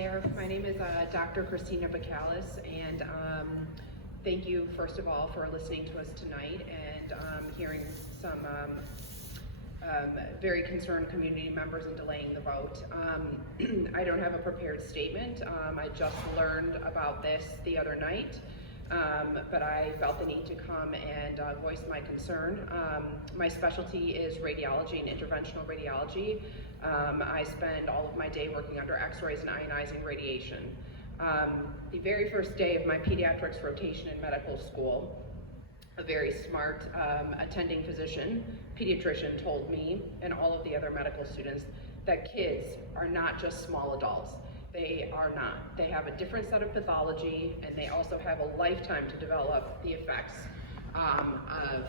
there. My name is Dr. Christina Bacallis, and thank you, first of all, for listening to us tonight and hearing some very concerned community members and delaying the vote. I don't have a prepared statement. I just learned about this the other night, but I felt the need to come and voice my concern. My specialty is radiology and interventional radiology. I spend all of my day working under x-rays and ionizing radiation. The very first day of my pediatrics rotation in medical school, a very smart attending physician, pediatrician, told me and all of the other medical students that kids are not just small adults. They are not. They have a different set of pathology, and they also have a lifetime to develop the effects of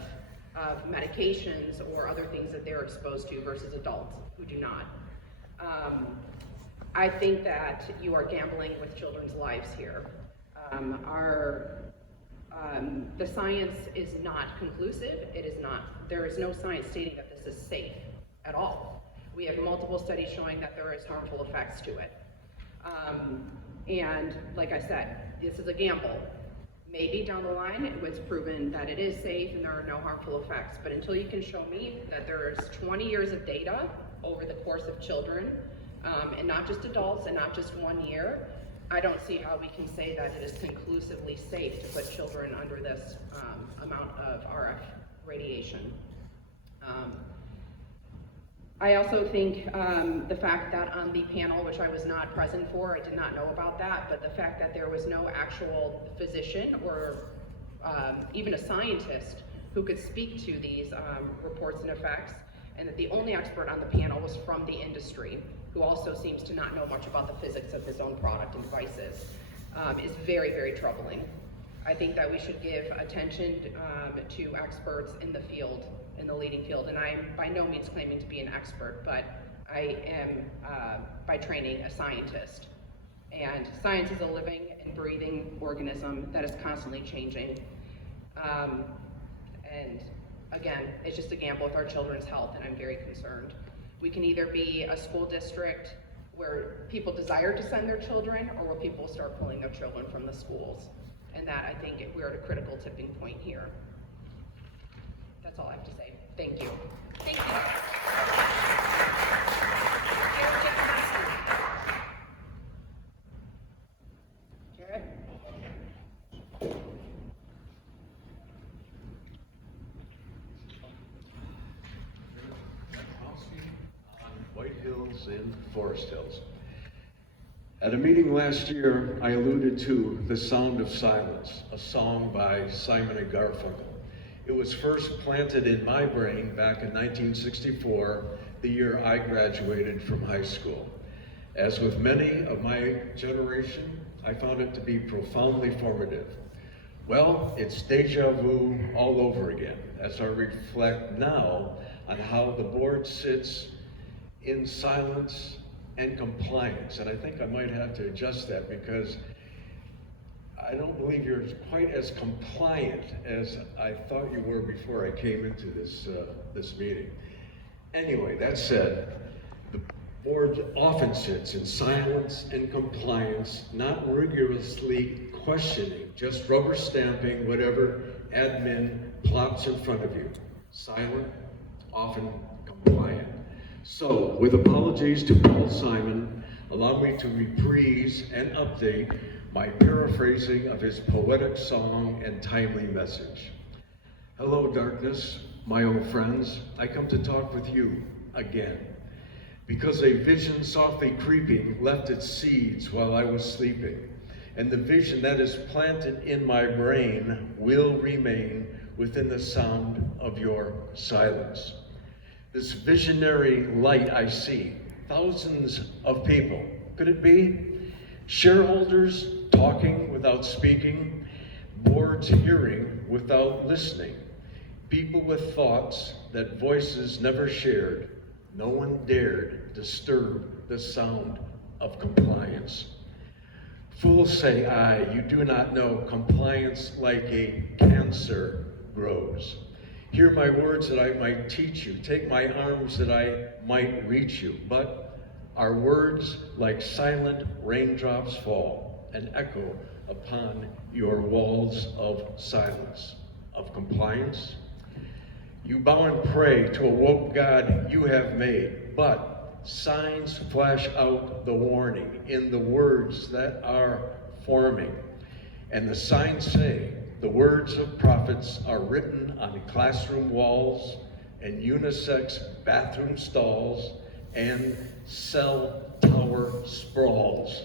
medications or other things that they're exposed to versus adults who do not. I think that you are gambling with children's lives here. The science is not conclusive. It is not. There is no science stating that this is safe at all. We have multiple studies showing that there is harmful effects to it. And like I said, this is a gamble. Maybe down the line it was proven that it is safe and there are no harmful effects, but until you can show me that there's 20 years of data over the course of children, and not just adults and not just 1 year, I don't see how we can say that it is conclusively safe to put children under this amount of RF radiation. I also think the fact that on the panel, which I was not present for, I did not know about that, but the fact that there was no actual physician or even a scientist who could speak to these reports and effects, and that the only expert on the panel was from the industry, who also seems to not know much about the physics of his own product and devices, is very, very troubling. I think that we should give attention to experts in the field, in the leading field, and I'm by no means claiming to be an expert, but I am by training a scientist. And science is a living and breathing organism that is constantly changing. And again, it's just a gamble with our children's health, and I'm very concerned. We can either be a school district where people desire to send their children, or where people start pulling their children from the schools. And that, I think, we're at a critical tipping point here. That's all I have to say. Thank you. Thank you. Jared? White Hills and Forest Hills. At a meeting last year, I alluded to The Sound of Silence, a song by Simon and Garfunkel. It was first planted in my brain back in 1964, the year I graduated from high school. As with many of my generation, I found it to be profoundly formative. Well, it's deja vu all over again, as I reflect now on how the board sits in silence and compliance. And I think I might have to adjust that, because I don't believe you're quite as compliant as I thought you were before I came into this meeting. Anyway, that said, the board often sits in silence and compliance, not rigorously questioning, just rubber stamping whatever admin plops in front of you. Silent, often compliant. So, with apologies to Paul Simon, allow me to reprise and update my paraphrasing of his poetic song and timely message. Hello, darkness, my old friends. I come to talk with you again, because a vision softly creeping left its seeds while I was sleeping, and the vision that is planted in my brain will remain within the sound of your silence. This visionary light I see, thousands of people, could it be? Shareholders talking without speaking, boards hearing without listening, people with thoughts that voices never shared. No one dared disturb the sound of compliance. Fools say I, you do not know compliance like a cancer grows. Hear my words that I might teach you. Take my arms that I might reach you. But Our words like silent raindrops fall and echo upon your walls of silence, of compliance. You bow and pray to a woke God you have made, but signs flash out the warning in the words that are forming. And the signs say, the words of prophets are written on classroom walls and unisex bathroom stalls and cell tower sprawls,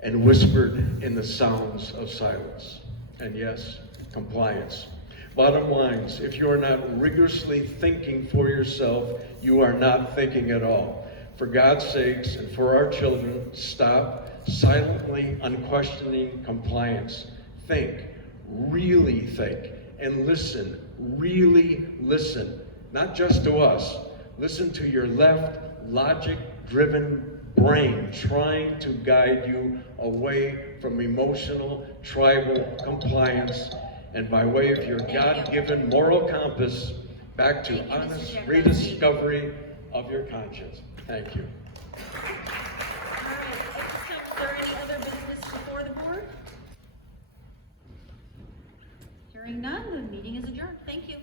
and whispered in the sounds of silence. And yes, compliance. Bottom lines, if you are not rigorously thinking for yourself, you are not thinking at all. For God's sakes and for our children, stop silently unquestioning compliance. Think, really think, and listen, really listen. Not just to us, listen to your left, logic-driven brain trying to guide you away from emotional, tribal compliance, and by way of your God-given moral compass, back to honest rediscovery of your conscience. Thank you. All right, is there any other business before the board? Hearing none, the meeting is adjourned. Thank you.